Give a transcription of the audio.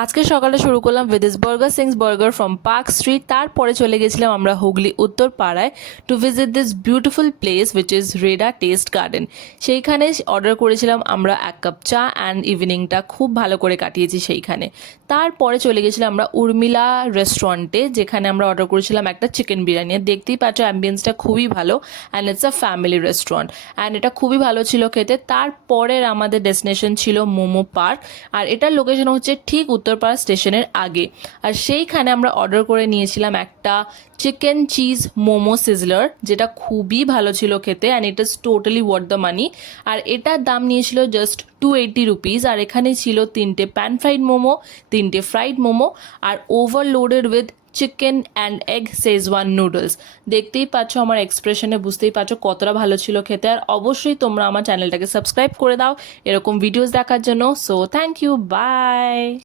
আজকে সকালে শুরু করলাম with this Burger Singh's burger from Park Street. তারপরে চলে গেছিলাম আমরা হুগলি উত্তর পাড়ায় to visit this beautiful place which is Reda test garden. সেইখানে অর্ডার করেছিলাম আমরা 1 কাপ চা অ্যান্ড ইভিনিংটা খুব ভালো করে কাটিয়েছি সেইখানে। তারপরে চলে গেছিলাম আমরা উর্মিলা রেস্টুরেন্টে, যেখানে আমরা অর্ডার করেছিলাম একটা চিকেন বিরিয়ানি। দেখতেই পাচ্ছ অ্যাম্বিয়েন্সটা খুবই ভালো and it's a family restaurant and এটা খুবই ভালো ছিল খেতে। তারপরের আমাদের ডেস্টিনেশন ছিল মোমো পার্ক, আর এটার লোকেশন হচ্ছে ঠিক উত্তরপাড়া স্টেশনের আগে। আর সেইখানে আমরা অর্ডার করে নিয়েছিলাম একটা চিকেন চিজ মোমো সিজলার, যেটা খুবই ভালো ছিল খেতে and it is totally worth the money. আর এটার দাম নিয়েছিল জাস্ট 280 রুপিস। আর এখানে ছিল 3টে প্যান ফ্রাইড মোমো, 3টে ফ্রাইড মোমো আর overloaded with chicken and egg schezwan noodles. দেখতেই পাচ্ছ আমার এক্সপ্রেশনে, বুঝতেই পারছো কতটা ভালো ছিল খেতে। আর অবশ্যই তোমরা আমার চ্যানেলটাকে সাবস্ক্রাইব করে দাও এরকম ভিডিওস দেখার জন্য। So thank you, by.